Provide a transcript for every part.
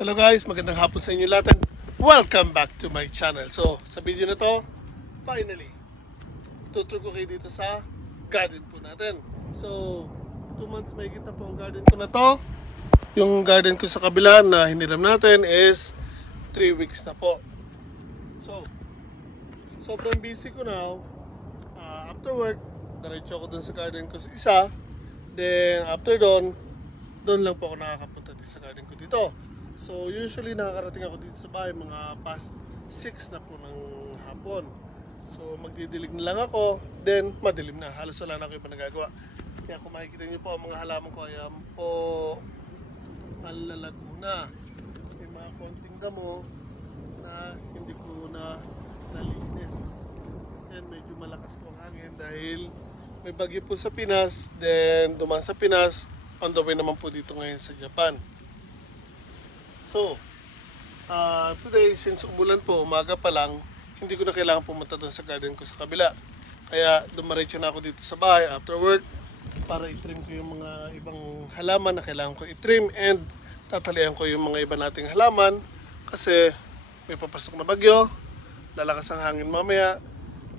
Hello guys, magandang hapon sa inyo lahat and welcome back to my channel. So, sa video na to, finally, tuturo ko kayo dito sa garden po natin. So, 2 months may kita po ang garden ko na to. Yung garden ko sa kabila na hiniram natin is 3 weeks na po. So, sobrang busy ko now. After work, diretso ako dun sa garden ko sa isa. Then, after doon lang po ako nakakapunta dito sa garden ko dito. So usually nakakarating ako dito sa bahay mga past 6 na po ng hapon. So magdidilig na lang ako, then madilim na. Halos wala na ako yung nagagawa. Kaya kung makikita nyo po ang mga halaman ko, ayan po, malalago na. May mga konting damo na hindi ko na nalinis. And medyo malakas po ang hangin dahil may bagyo po sa Pinas. Then dumaan sa Pinas, on the way naman po dito ngayon sa Japan. So, today, since umulan po, umaga pa lang, hindi ko na kailangan pumunta doon sa garden ko sa kabila. Kaya dumaretso na ako dito sa bahay after work para i-trim ko yung mga ibang halaman na kailangan ko i-trim and tatalian ko yung mga iba nating halaman kasi may papasok na bagyo, lalakas ang hangin mamaya,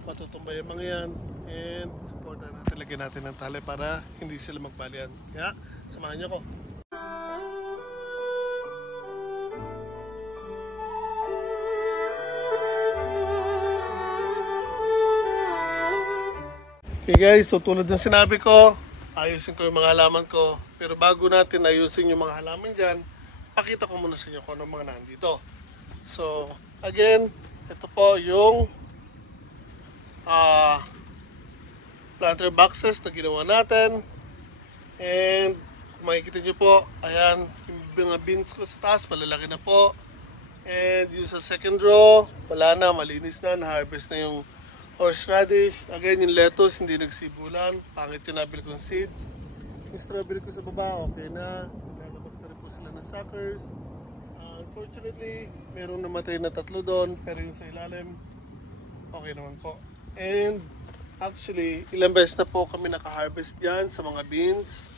matutumbay yung mga yan, and supportan natin, lagyan natin ng tali para hindi sila magbalian. Kaya, samahan niyo ko. Okay guys, so tulad ng sinabi ko, ayusin ko yung mga halaman ko. Pero bago natin ayusin yung mga halaman dyan, pakita ko muna sa inyo kung ano mga nandito. So, again, ito po yung planter boxes na ginawa natin. And kung makikita nyo po, ayan, yung mga beans ko sa taas, malalaki na po. And yung sa second row, wala na, malinis na, na-harvest na yung horseradish. Again, yung lettuce, hindi nagsibulan. Pangit yung nabili kong seeds. Yung strawberry ko sa baba, okay na. Nalabas na rin po sila na suckers. Unfortunately, merong namatay na 3 doon. Pero yung sa ilalim, okay naman po. And actually, ilang beses na po kami naka-harvest dyan sa mga beans.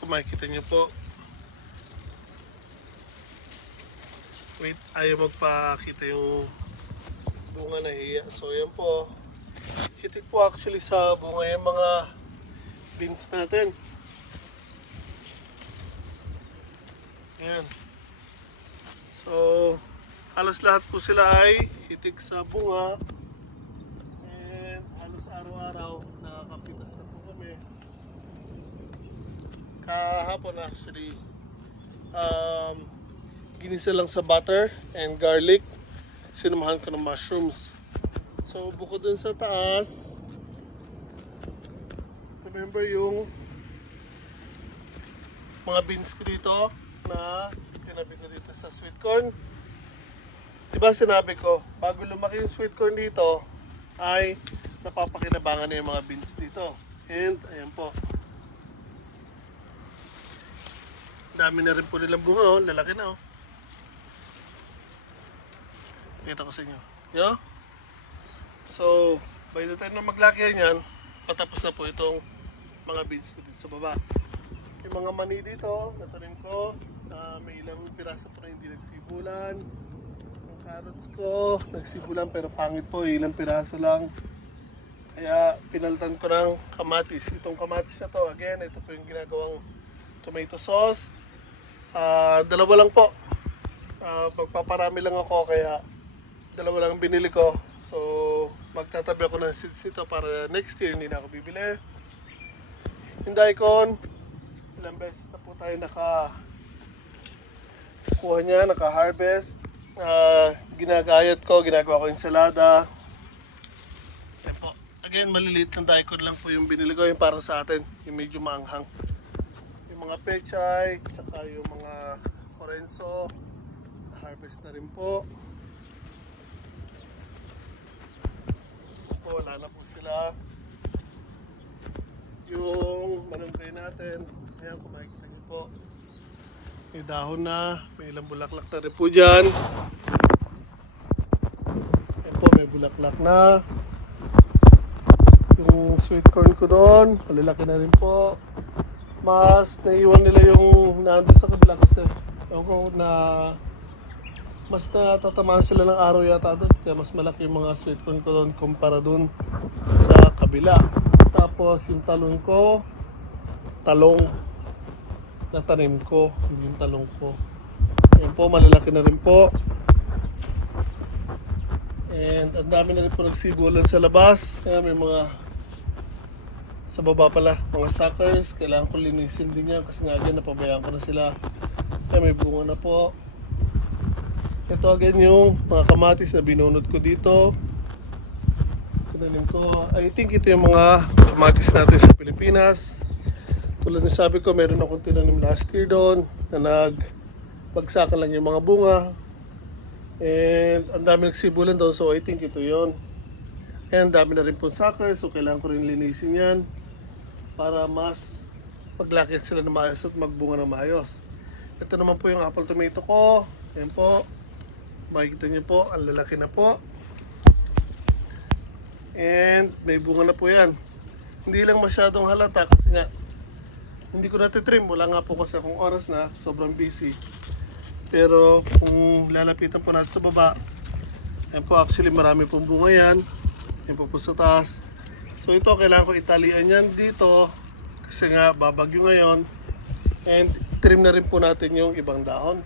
Kung makikita nyo po. Wait, ayaw magpakita yung bunga na iya. So yan po, hitik po actually sa bunga yung mga beans natin. Yan. So halos lahat po sila ay hitik sa bunga. And halos araw-araw nakakapitas na po kami. Kahapon actually ginisa lang sa butter and garlic. Sinamahan ko ng mushrooms. So, bukod dun sa taas, remember yung mga beans ko dito na tinabi ko dito sa sweet corn. Diba sinabi ko, bago lumaki yung sweet corn dito, ay napapakinabangan na yung mga beans dito. And, ayan po. Dami na rin po nilang bunga, oh. Lalaki na, oh. Kita ko sa inyo. Yo? So, by the time na maglaki yan, patapos na po itong mga beans ko dito sa baba. Yung mga mani dito, natanim ko, may ilang piraso pa rin hindi nagsibulan. Yung carrots ko, nagsibulan pero pangit po, ilang piraso lang. Kaya pinaltan ko ng kamatis. Itong kamatis na to, again, ito po yung ginagawang tomato sauce. Dalawa lang po. Pagpaparami lang ako, kaya dalawa lang binili ko. So, magtatabi ako ng seeds nito para next year hindi na ako bibili. Yung daikon, ilang beses na po tayo nakakuha niya, naka-harvest. Ginagayat ko, ginagawa ko ensalada. Yan po. Again, maliliit ng daikon lang po yung binili ko. Yung para sa atin, yung medyo maanghang. Yung mga pechay, tsaka yung mga orenso, harvest na rin po. Wala na po sila. Yung malunggay natin, ayan kung makikita nyo po, may dahon na, may ilang bulaklak na rin po dyan. Ayan po, may bulaklak na. Yung sweet corn ko doon, malalaki na rin po. Mas naiwan nila yung nandun sa kabila kasi Ewan ko na mas natatamaan sila ng araw yata doon. Kaya mas malaki yung mga sweet corn ko doon kumpara doon sa kabila. Tapos yung talong ko, talong na tanim ko, hindi yung talong ko. Ayan po, malalaki na rin po. And ang dami na rin po nagsibulan sa labas. Kaya may mga sa baba pala, mga suckers. Kailangan ko linisin din yan kasi nga dyan napabayaan ko na sila. Kaya may bunga na po. Ito again yung mga kamatis na binunod ko dito. Tinanim ko. I think ito yung mga kamatis natin sa Pilipinas. Tulad na sabi ko, meron akong tinanim last year doon na nagbagsakan lang yung mga bunga. And ang dami nagsibulan doon, so I think ito yon. And dami na rin po suckers, so kailangan ko rin linisin yan para mas paglaki sila na maayos at magbunga na maayos. Ito naman po yung apple tomato ko. Ayan po. Makikita nyo po, ang lalaki na po. And may bunga na po yan. Hindi lang masyadong halata kasi nga hindi ko natitrim. Wala nga po kasi akong oras na, sobrang busy. Pero kung lalapitan po natin sa baba, yan po, actually marami pong bunga yan. Yan po sa taas. So ito, kailangan ko italian yan dito kasi nga babagyo ngayon. And trim na rin po natin yung ibang dahon.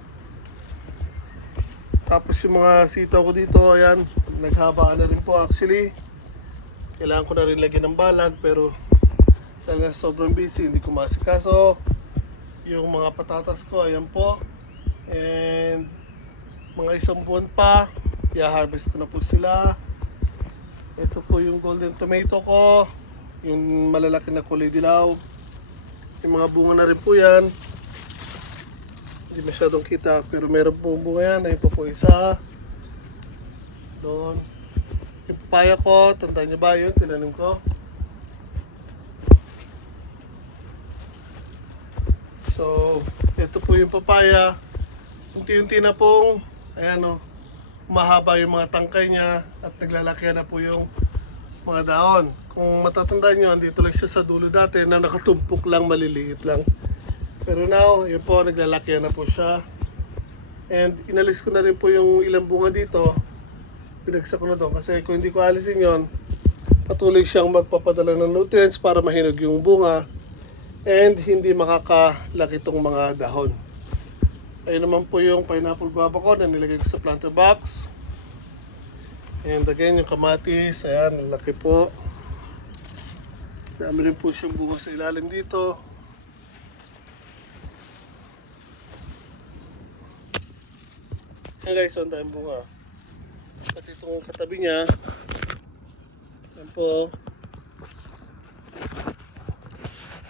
Tapos yung mga sitaw ko dito, ayan, naghabaan na rin po actually. Kailangan ko na rin lagyan ng balag pero dahil nga sobrang busy, hindi ko masikaso. Yung mga patatas ko, ayan po. And mga isang buwan pa, i-harvest ko na po sila. Ito po yung golden tomato ko, yung malalaki na kulay dilaw. Yung mga bunga na rin po yan. Hindi masyadong kita pero meron po bunga yan. Ayun po isa doon. Yung papaya ko, tandaan niyo ba yun? Tinanim ko. So ito po yung papaya. Unti-unti na pong ayan o, mahaba yung mga tangkay niya at naglalaki na po yung mga dahon. Kung matatandaan nyo, andito lang siya sa dulo dati na nakatumpok lang, maliliit lang. Pero now, yun po, naglalaki na po siya. And inalis ko na rin po yung ilang bunga dito. Pinagsak ko na doon kasi kung hindi ko alisin yon, patuloy siyang magpapadala ng nutrients para mahinog yung bunga and hindi makakalaki itong mga dahon. Ayun naman po yung pineapple guava ko na nilagay ko sa planter box. And again, yung kamatis, ayan, laki po. Dami rin po siyang bunga sa ilalim dito. Ayan guys, ang daming bunga. At itong katabi niya, ayan po.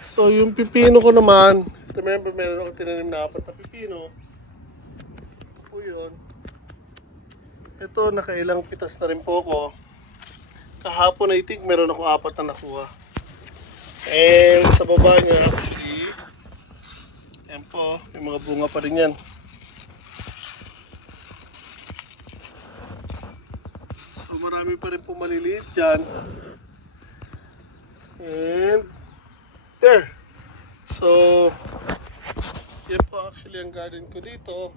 So yung pipino ko naman, remember meron akong tinanim na 4 na pipino. Ito po yun. Ito, nakailang pitas na rin po ako. Kahapon I think meron ako 4 na nakuha. And sa baba niya actually, ayan po, may mga bunga pa rin yan. So marami pa rin po maliliit dyan. And there. So yan po actually ang garden ko dito.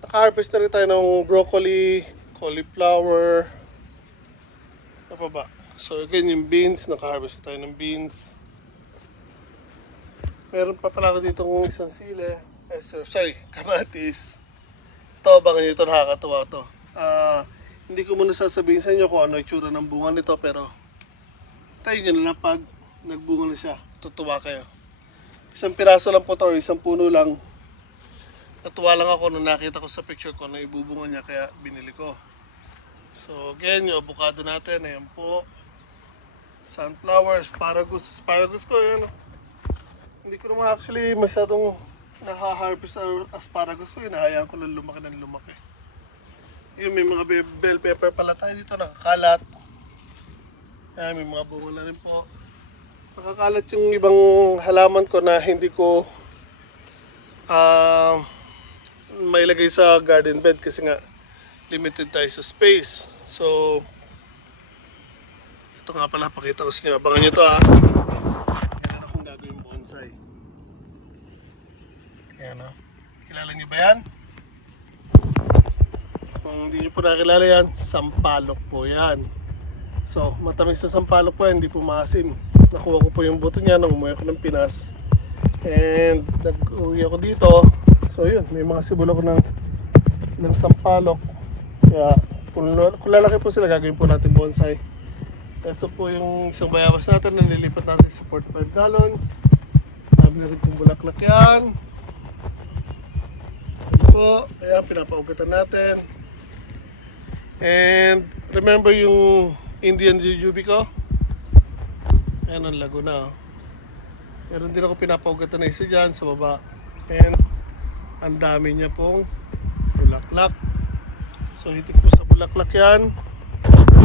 Naka-harvest na rin tayo ng broccoli, cauliflower. Ano pa ba? So again yung beans, naka-harvest na tayo ng beans. Meron pa pala ako dito ng isang sile. Kamatis. Ito, abangan nyo ito, nakakatuwa to. Hindi ko muna sasabihin sa inyo kung ano itsura ng bunga nito, pero tayo nyo na lang pag nagbunga na siya. Tutuwa kayo. Isang piraso lang po to, isang puno lang. Natuwa lang ako nung nakita ko sa picture ko na ibubunga niya, kaya binili ko. So again, yung avocado natin, ayan po. Sunflower, asparagus ko, yun. Hindi ko naman actually masyadong naha-harvest ang asparagus ko, hinahayaan ko lang lumaki ng lumaki. Yung may mga bell pepper pala tayo dito, nakakalat. Ayan, may mga bunga na rin po. Nakakalat yung ibang halaman ko na hindi ko mailagay sa garden bed kasi nga limited tayo sa space. So ito nga pala, pakita ko sa inyo, abangan nyo to ha. Ganun akong gagawin bonsai. Yan o. Kilala niyo ba yan? Kung hindi niyo po nakilala yan, sampalok po yan. So, matamis na sampalok po yan, hindi po maasim. Nakuha ko po yung buto niya nung umuwi ako ng Pinas. And nag-uwi ako dito. So yun, may mga sibol ako ng sampalok. Kaya kung lalaki po sila, gagawin po natin bonsai. Ito po yung isang bayabas natin na nilipat natin sa 45 gallons. Sabi na rin pong bulaklak yan. Ito po, ayan, pinapaugatan natin. And remember yung Indian jujube ko? Ayan ang lago na. Meron din ako pinapaugatan na isa dyan sa baba. And ang dami niya pong bulaklak. So hitik po sa bulaklak yan.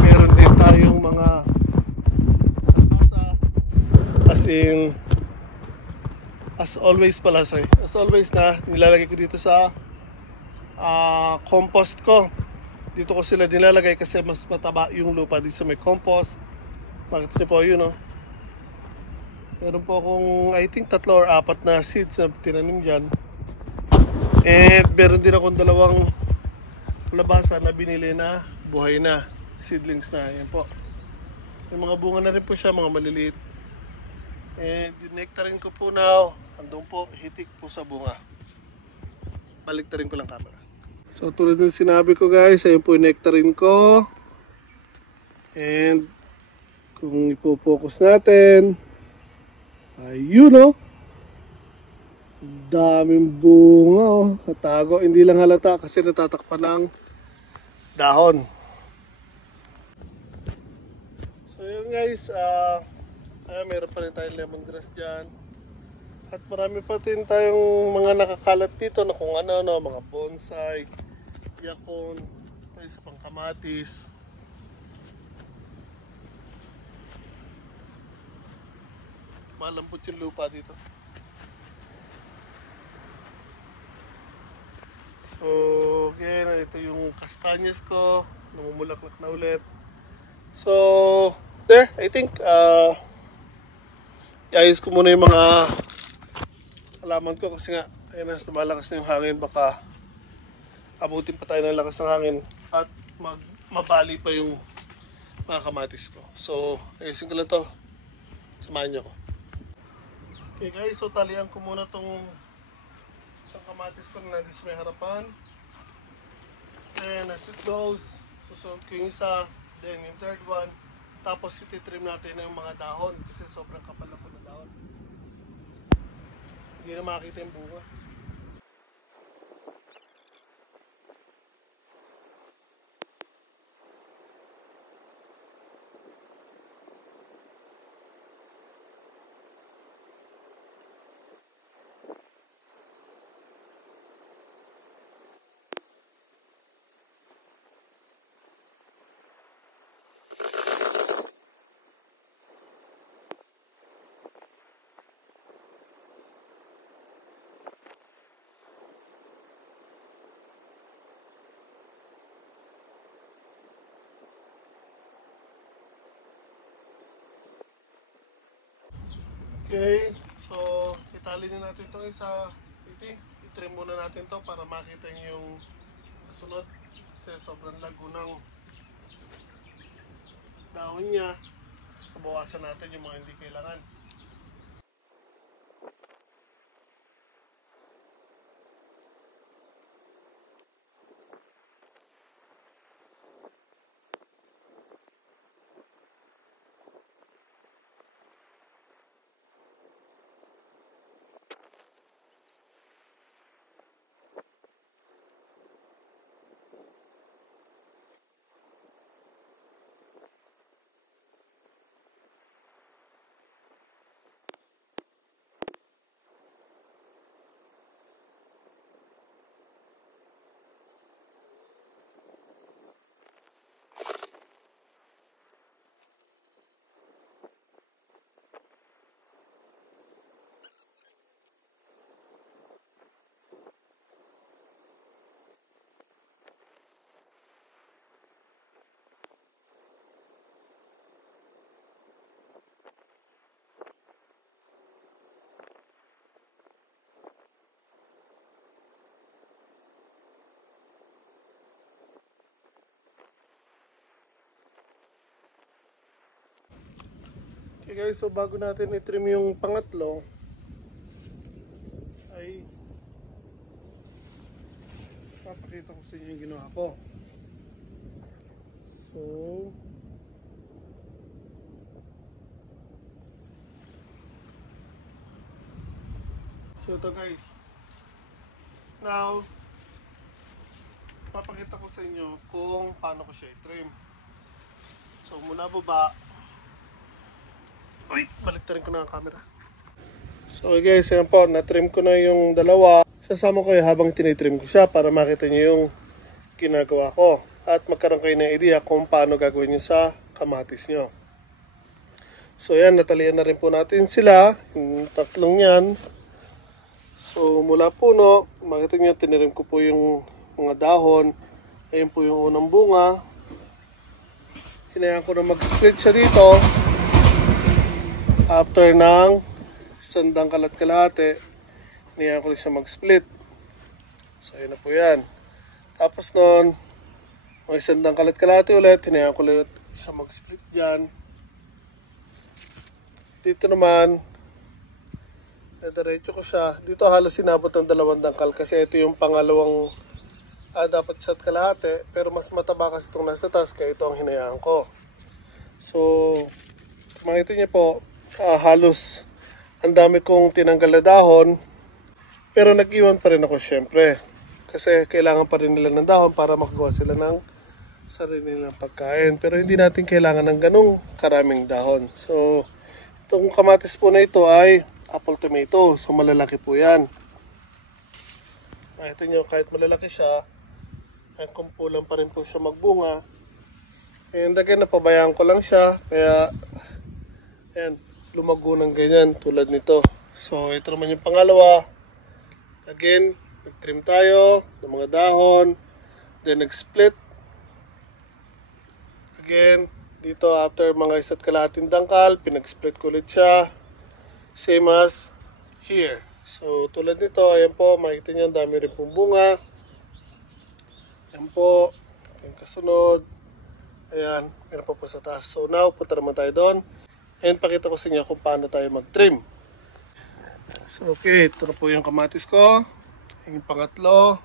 Meron din tayong mga kalabasa. As always pala, sorry. As always na nilalagay ko dito sa compost ko. Dito ko sila nilalagay kasi mas mataba yung lupa dito sa may compost. Makita niyo po yun, no? Meron po akong I think 3 or 4 na seeds na tinanim dyan. And meron din akong 2 kalabasa na binili na buhay na. Seedlings na. Yan po. May mga bunga na rin po siya, mga maliliit. And yung nectarine ko po now, andun po, hitik po sa bunga. Baliktarin ko lang camera. So tulad ng sinabi ko guys, ayun po yung nectarine ko. And kung ipo-focus natin, ayun o. Daming bunga o. Katago, hindi lang halata kasi natatakpan ng dahon. So yun guys, meron pa rin tayong lemongrass dyan. At marami pa rin tayong mga nakakalat dito na kung ano, mga bonsai, yakon, may isa pang kamatis. Malambot yung lupa dito. So, again, ito yung kastanyes ko, namumulaklak na ulit. So, there, I think, iayos ko muna yung mga halaman ko kasi nga, ayun na, lumalakas na yung hangin, baka abutin pa tayo ng lakas ng hangin at mabali pa yung mga kamatis ko. So, ayusin ko lang to. Samahan niyo ko. Okay guys, so talian ko muna tong isang kamatis ko na nandito sa may harapan. And as it goes, susunod ko yung isa, then yung third one. Tapos ititrim natin yung mga dahon kasi sobrang kapal na po ng dahon. Hindi na makita yung bunga. Okay, so itali na natin itong isa. I-trim muna natin to para makita nyo yung kasunod. Kasi sobrang lago ng dahon niya. So bawasan natin yung mga hindi kailangan. Okay guys, so bago natin i-trim yung pangatlo ay papakita ko sa inyo yung ginawa ko. So ito guys, now papakita ko sa inyo kung paano ko siya i-trim. So mula baba, wait, baliktarin ko na ang camera. So guys, yan po, na-trim ko na yung dalawa. Sasama ko yung habang tinitrim ko siya para makita nyo yung ginagawa ko at magkaroon kayo ng idea kung paano gagawin nyo sa kamatis nyo. So yan, natalian na rin po natin sila, yung tatlong yan. So mula puno, makita nyo, tinirim ko po yung mga dahon. Ayun po yung unang bunga. Hinayaan ko na mag-split siya dito. After ng sandang kalat-kalate, hinayaan ko rin siya mag-split. So ayun na po yan. Tapos nun, mga sandang kalat-kalate ulit, hinayaan ko ulit siya mag-split dyan. Dito naman, diretso ko siya. Dito halos sinabot ng 2 dangkal kasi ito yung pangalawang dapat isa't kalahati. Pero mas mataba kasi itong nasa taas kaya ito ang hinayaan ko. So, makita niyo po, halos ang dami kong tinanggal na dahon. Pero nag-iwan pa rin ako syempre. Kasi kailangan pa rin nila ng dahon para makagawa sila ng sarili nilang pagkain. Pero hindi natin kailangan ng ganong karaming dahon. So, itong kamatis po na ito ay apple tomato. So malalaki po yan. Makita nyo, kahit malalaki siya, ay kumpulan pa rin po siya magbunga. And again, napabayaan ko lang siya. Kaya, ayan, lumago ng ganyan tulad nito. So ito naman yung pangalawa. Again, nag-trim tayo ng mga dahon. Then nag-split. Again, dito after mga isa't kalahating dangkal, pinag-split ko ulit siya. Same as here. So tulad nito, ayan po, makita nyo, ang dami rin pong bunga. Ayan po, yung kasunod. Ayan, meron po sa taas. So now, punta naman tayo doon. And pakita ko sa inyo kung paano tayo mag-trim. So okay, ito na po yung kamatis ko. Yung pangatlo.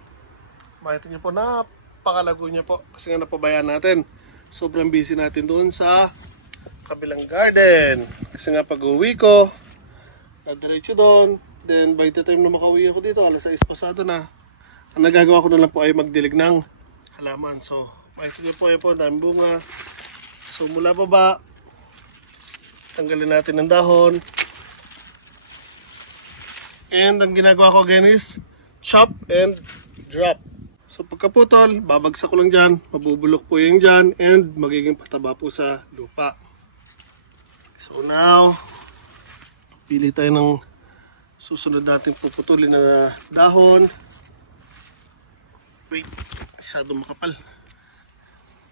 Makita nyo po, napakalago niya po. Kasi nga napabayaan natin. Sobrang busy natin doon sa kabilang garden. Kasi nga pag-uwi ko, diretso doon. Then by the time na makauwi ako dito, alas 6 pasado na. Ang nagagawa ko na lang po ay magdilig ng halaman. So, makita nyo po, yun po, dami bunga. So, mula baba, tanggalin natin ng dahon. And ang ginagawa ko again is chop and drop. So, pagkaputol, babagsak ko lang dyan. Mabubulok po yung dyan. And magiging pataba po sa lupa. So, now, pili tayo ng susunod natin puputulin na dahon. Wait, masyadong makapal.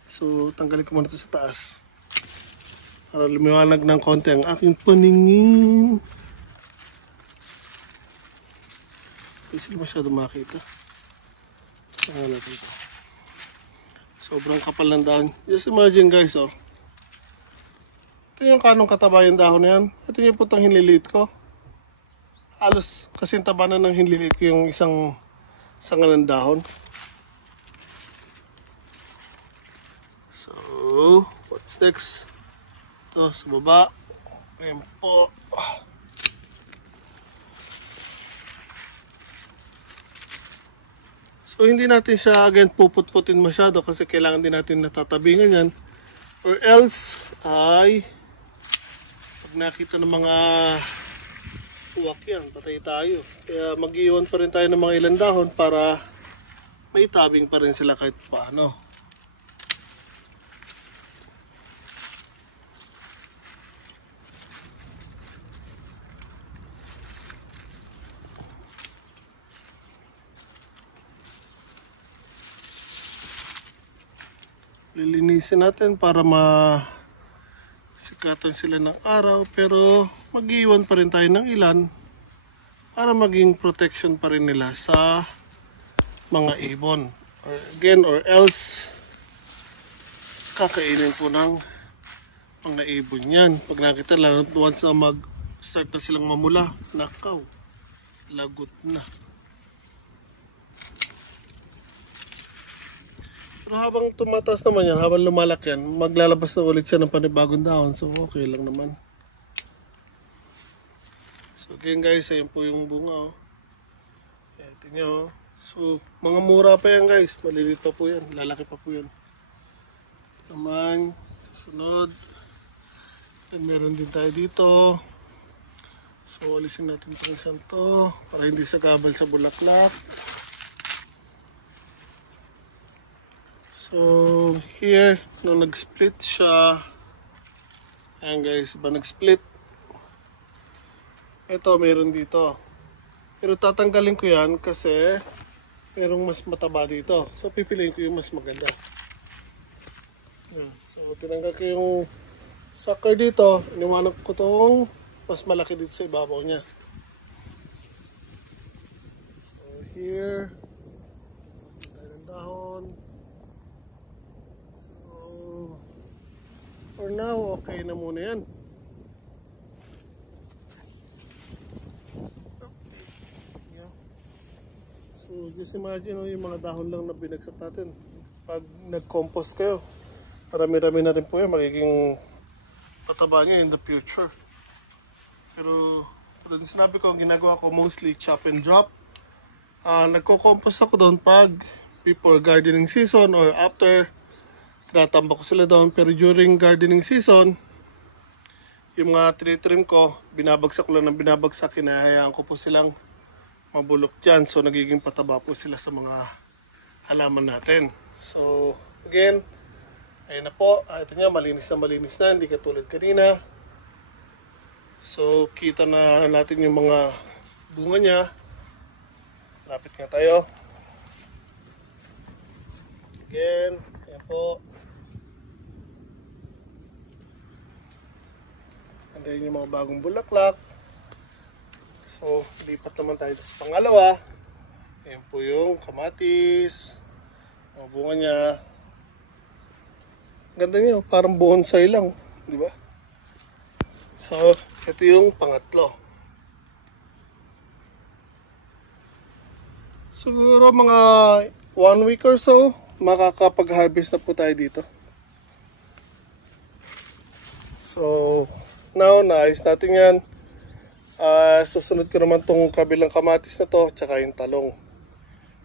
So, tanggalin ko muna ito sa taas. Para lumiwanag ng konti ang aking paningin. Hindi sila masyadong makita. Saan natin ito. Sobrang kapal ng dahon. Just imagine guys, oh. Ito yung kanong kataba yung dahon na yan. Ito yung putang hinlilit ko. Halos kasing taba na ng hinlilit ko yung isang sanga ng dahon. So, what's next? Ito, sa baba. Ayan po. So, hindi natin siya again puput-putin masyado kasi kailangan din natin natatabingan yan. Or else, ay pag nakita ng mga uwak yan, patay tayo. Kaya mag-iwan pa rin tayo ng mga ilang dahon para may tabing pa rin sila kahit paano. Lilinisin natin para masikatan sila ng araw, pero mag-iwan pa rin tayo ng ilan para maging protection pa rin nila sa mga ibon. Or else kakainin po ng mga ibon yan. Pag nakita lang, once na mag-start na silang mamula, nakaw, lagot na. Pero habang tumatas naman yan, habang lumalaki yan, maglalabas na ulit siya ng panibagong dahon. So okay lang naman. So again guys, ayan po yung bunga. Ayan, tingnan oh. So mga mura pa yan guys, maliliit pa po yan, lalaki pa po yan. Naman, susunod. Then meron din tayo dito. So alisin natin itong isang to para hindi sagabal sa bulaklak. So here, nung nag-split siya, ayan guys, ba nag-split? Ito meron dito. Pero tatanggalin ko yan kasi merong mas mataba dito. So pipiliin ko yung mas maganda. So tinanggal ko yung sucker dito, iniwanan ko itong mas malaki dito sa ibabaw niya. So here, mas tayo ng dahon. So for now, okay na muna yan. So just imagine yung mga dahon lang na binagsak natin. Pag nag-compost kayo, marami-rami na rin po yan, magiging pataba niya in the future. Pero tulad din sinabi ko, ang ginagawa ko mostly chop and drop. Nagko-compost ako doon pag before gardening season or after, tinatambak ko sila doon. Pero during gardening season, yung mga tinitrim ko, binabagsak ko lang ng binabagsak, hinahayaan ko po silang mabulok dyan. So nagiging pataba po sila sa mga halaman natin. So again, ayun na po. Ito nga, malinis na, hindi katulad kanina. So kita na natin yung mga bunga niya. Lapit nga tayo. Again, ayan po. Andayin yung mga bagong bulaklak. So, lipat naman tayo sa pangalawa. Ayan po yung kamatis. Ang bunga niya. Ganda niya, parang bonsai lang. Di ba? So, ito yung pangatlo. Siguro mga 1 week or so, makakapag-harvest na po tayo dito. So, now, naayos natin yan. Susunod ko naman tong kabilang kamatis na to, tsaka yung talong.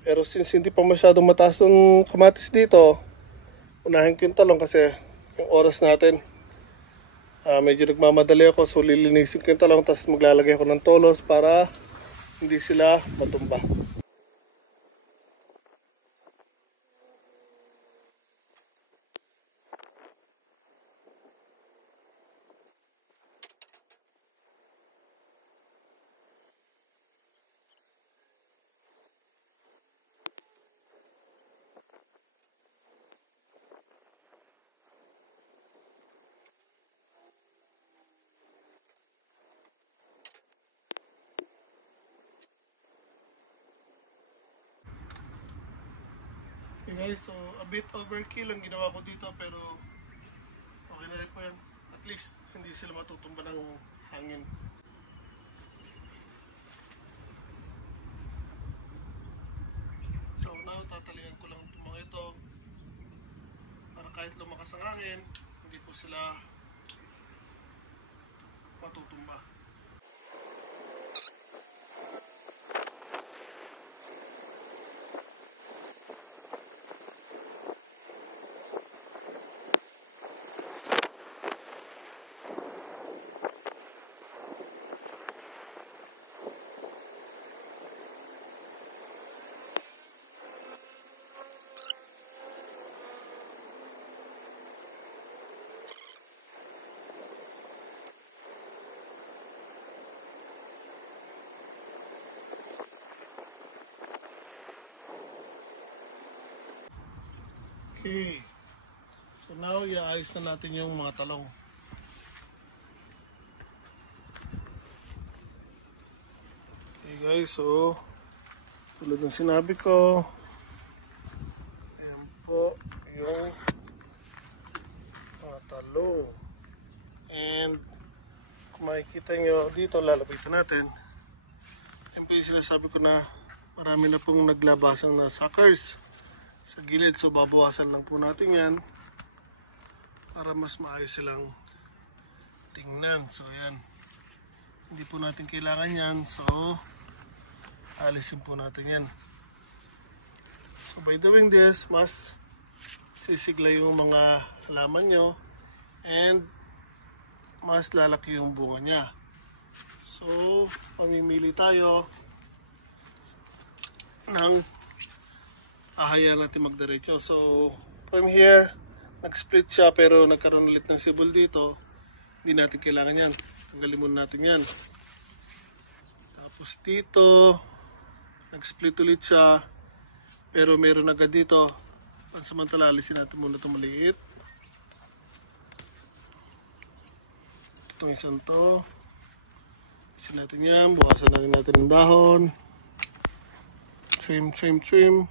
Pero since hindi pa masyadong mataas yung kamatis dito, unahin ko yung talong kasi yung oras natin, medyo nagmamadali ako. So lilinisin ko yung talong, tapos maglalagay ako ng tolos para hindi sila matumba. Okay guys, so a bit overkill ang ginawa ko dito, pero okay na rin po yan. At least hindi sila matutumba ng hangin. So now tatalian ko lang itong mga ito para kahit lumakas ang hangin, hindi po sila matutumba. Okay. So now, iaayos na natin yung mga talong. Okay guys, so tulad ng sinabi ko, ayan po yung mga talong. And kung makikita nyo dito, lalapitan natin. Yan po yung sinasabi ko na marami na pong naglabasang na suckers sa gilid. So babawasan lang po natin yan para mas maayos silang tingnan. So yan, hindi po natin kailangan yan. So alisin po natin yan. So by doing this, mas sisigla yung mga halaman nyo and mas lalaki yung bunga niya. So pamimili tayo ng ahaya natin magdiretso. So from here, nag-split siya pero nagkaroon ulit ng sibol dito. Hindi natin kailangan yan. Tanggalin muna natin yan. Tapos dito, nag-split ulit siya. Pero meron agad dito. Pansamantala, alisin natin muna itong maliit. Itong isang to. Alisin natin yan. Bukasan natin ang dahon. Trim, trim, trim.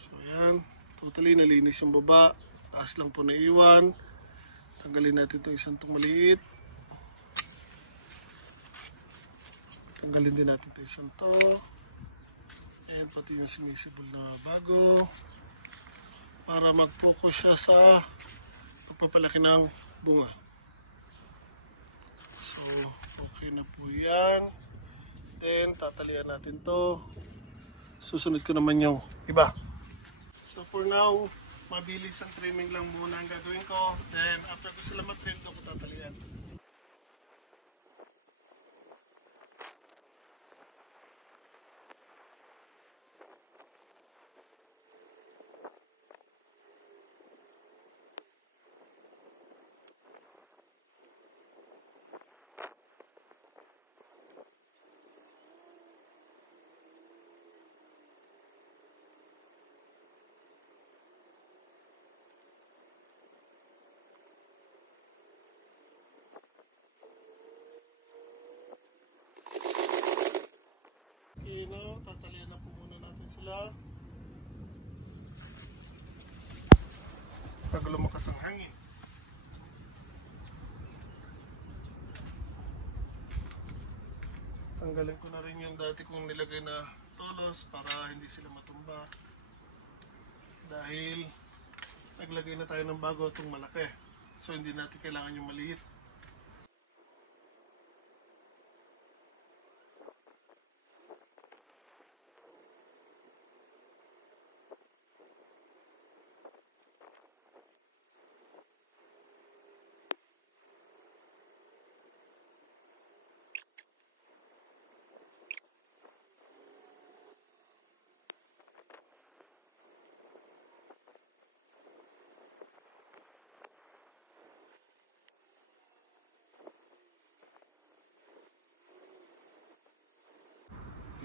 So yan. Totally nalinis yung baba. Taas lang po naiwan. Tanggalin natin itong isang itong maliit. Tanggalin din natin ito isang to. And pati yung sumisibol na bago. Para mag-focus siya sa pagpapalaki ng bunga. So, okay na po yan. Then, tatalian natin to. Susunod ko naman yung iba. So, for now, mabilis ang trimming lang muna ang gagawin ko. Then, after ko sila matrim, ko tatalian. Tatalian na po muna natin sila pag lumakas ang hangin. Tanggalin ko na rin yung dati kong nilagay na tolos para hindi sila matumba dahil naglagay na tayo ng bago itong malaki, so hindi natin kailangan yung maliit.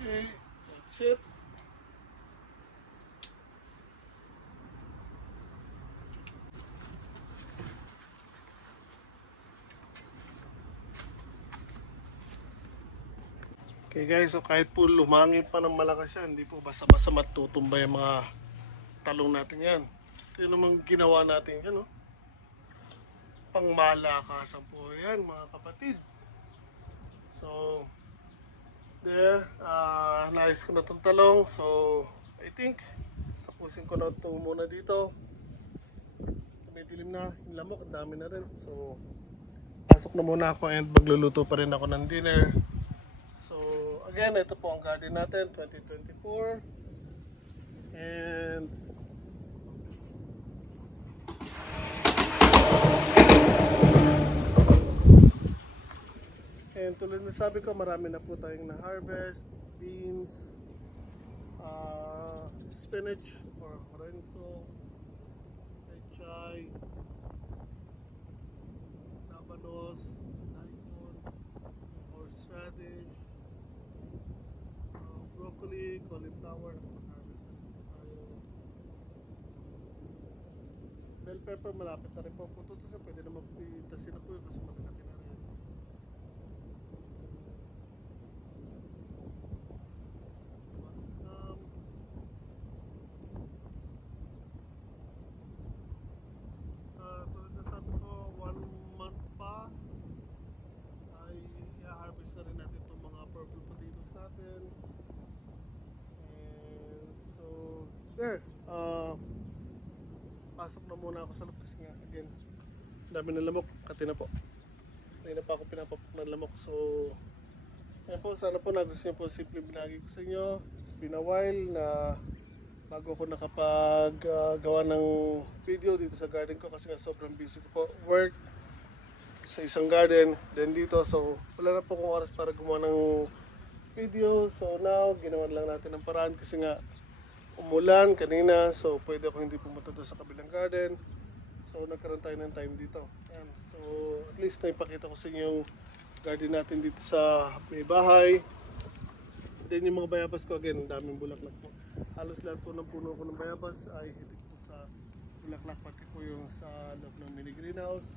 Okay, that's it. Okay guys, so kahit po lumangin pa ng malakas yan, hindi po basta-basta matutumba yung mga talong natin yan. Ito namang ginawa natin yan, no? Pangmalakasan po yan, mga kapatid. So, there, naayos ko na itong talong. So, I think, tapusin ko na ito muna dito. May dilim na, yung lamok, ang dami na rin. So, pasok na muna ako and magluluto pa rin ako ng dinner. So, again, ito po ang garden natin, 2024. And tulad na sabi ko, marami na po tayong na-harvest. Beans, spinach or horenzo, pechay, labanos, daikon, horseradish, broccoli, cauliflower, harvest na tayo. Bell pepper, malapit na rin po po ito. So, pwede naman itasin na po yun kasi malalaki na rin. open. And so, there. Pasok na muna ako sa loob kasi nga, again, dami ng lamok. Kati na po. Hindi na pa ako pinapapok ng lamok. So, ayan po, sana po nagustuhan niyo po simple binagi ko sa inyo. It's been a while na bago ako nakapag-gawa ng video dito sa garden ko kasi nga sobrang busy ko po work sa isang garden then dito, so wala na po akong oras para gumawa ng video. So now ginawa lang natin ng paraan kasi nga umulan kanina, so pwede ako hindi pumunta doon sa kabilang garden, so nagkaroon tayo ng time dito. Ayan. So at least naipakita ko sa inyo yung garden natin dito sa may bahay. Then yung mga bayabas ko, again, ang daming bulaklak po. Halos lahat po ng puno ko ng bayabas ay hitik po sa bulaklak, pati po yung sa loob ng mini greenhouse.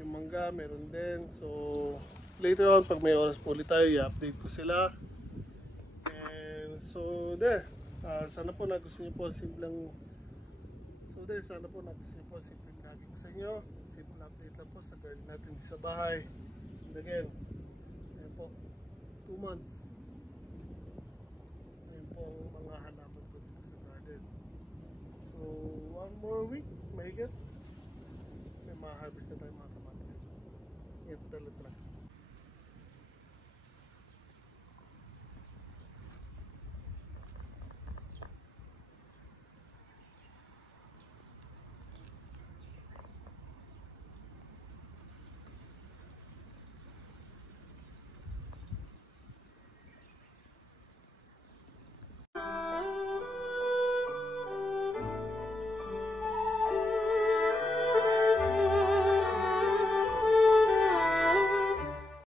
Yung mangga, meron din. So, later on, pag may oras po ulit tayo, i-update ko sila. And so, there. Sana po nagustuhan niyo po simpleng sana po nagustuhan niyo po simpleng lagi ko sa inyo. Simple update lang po sa garden natin sa bahay. And again, ayan po, 2 months. Po ang mga halaman ko dito sa garden. So, 1 more week, mahigit. May ma-harvest na tayo mga kamatis. Ito talaga.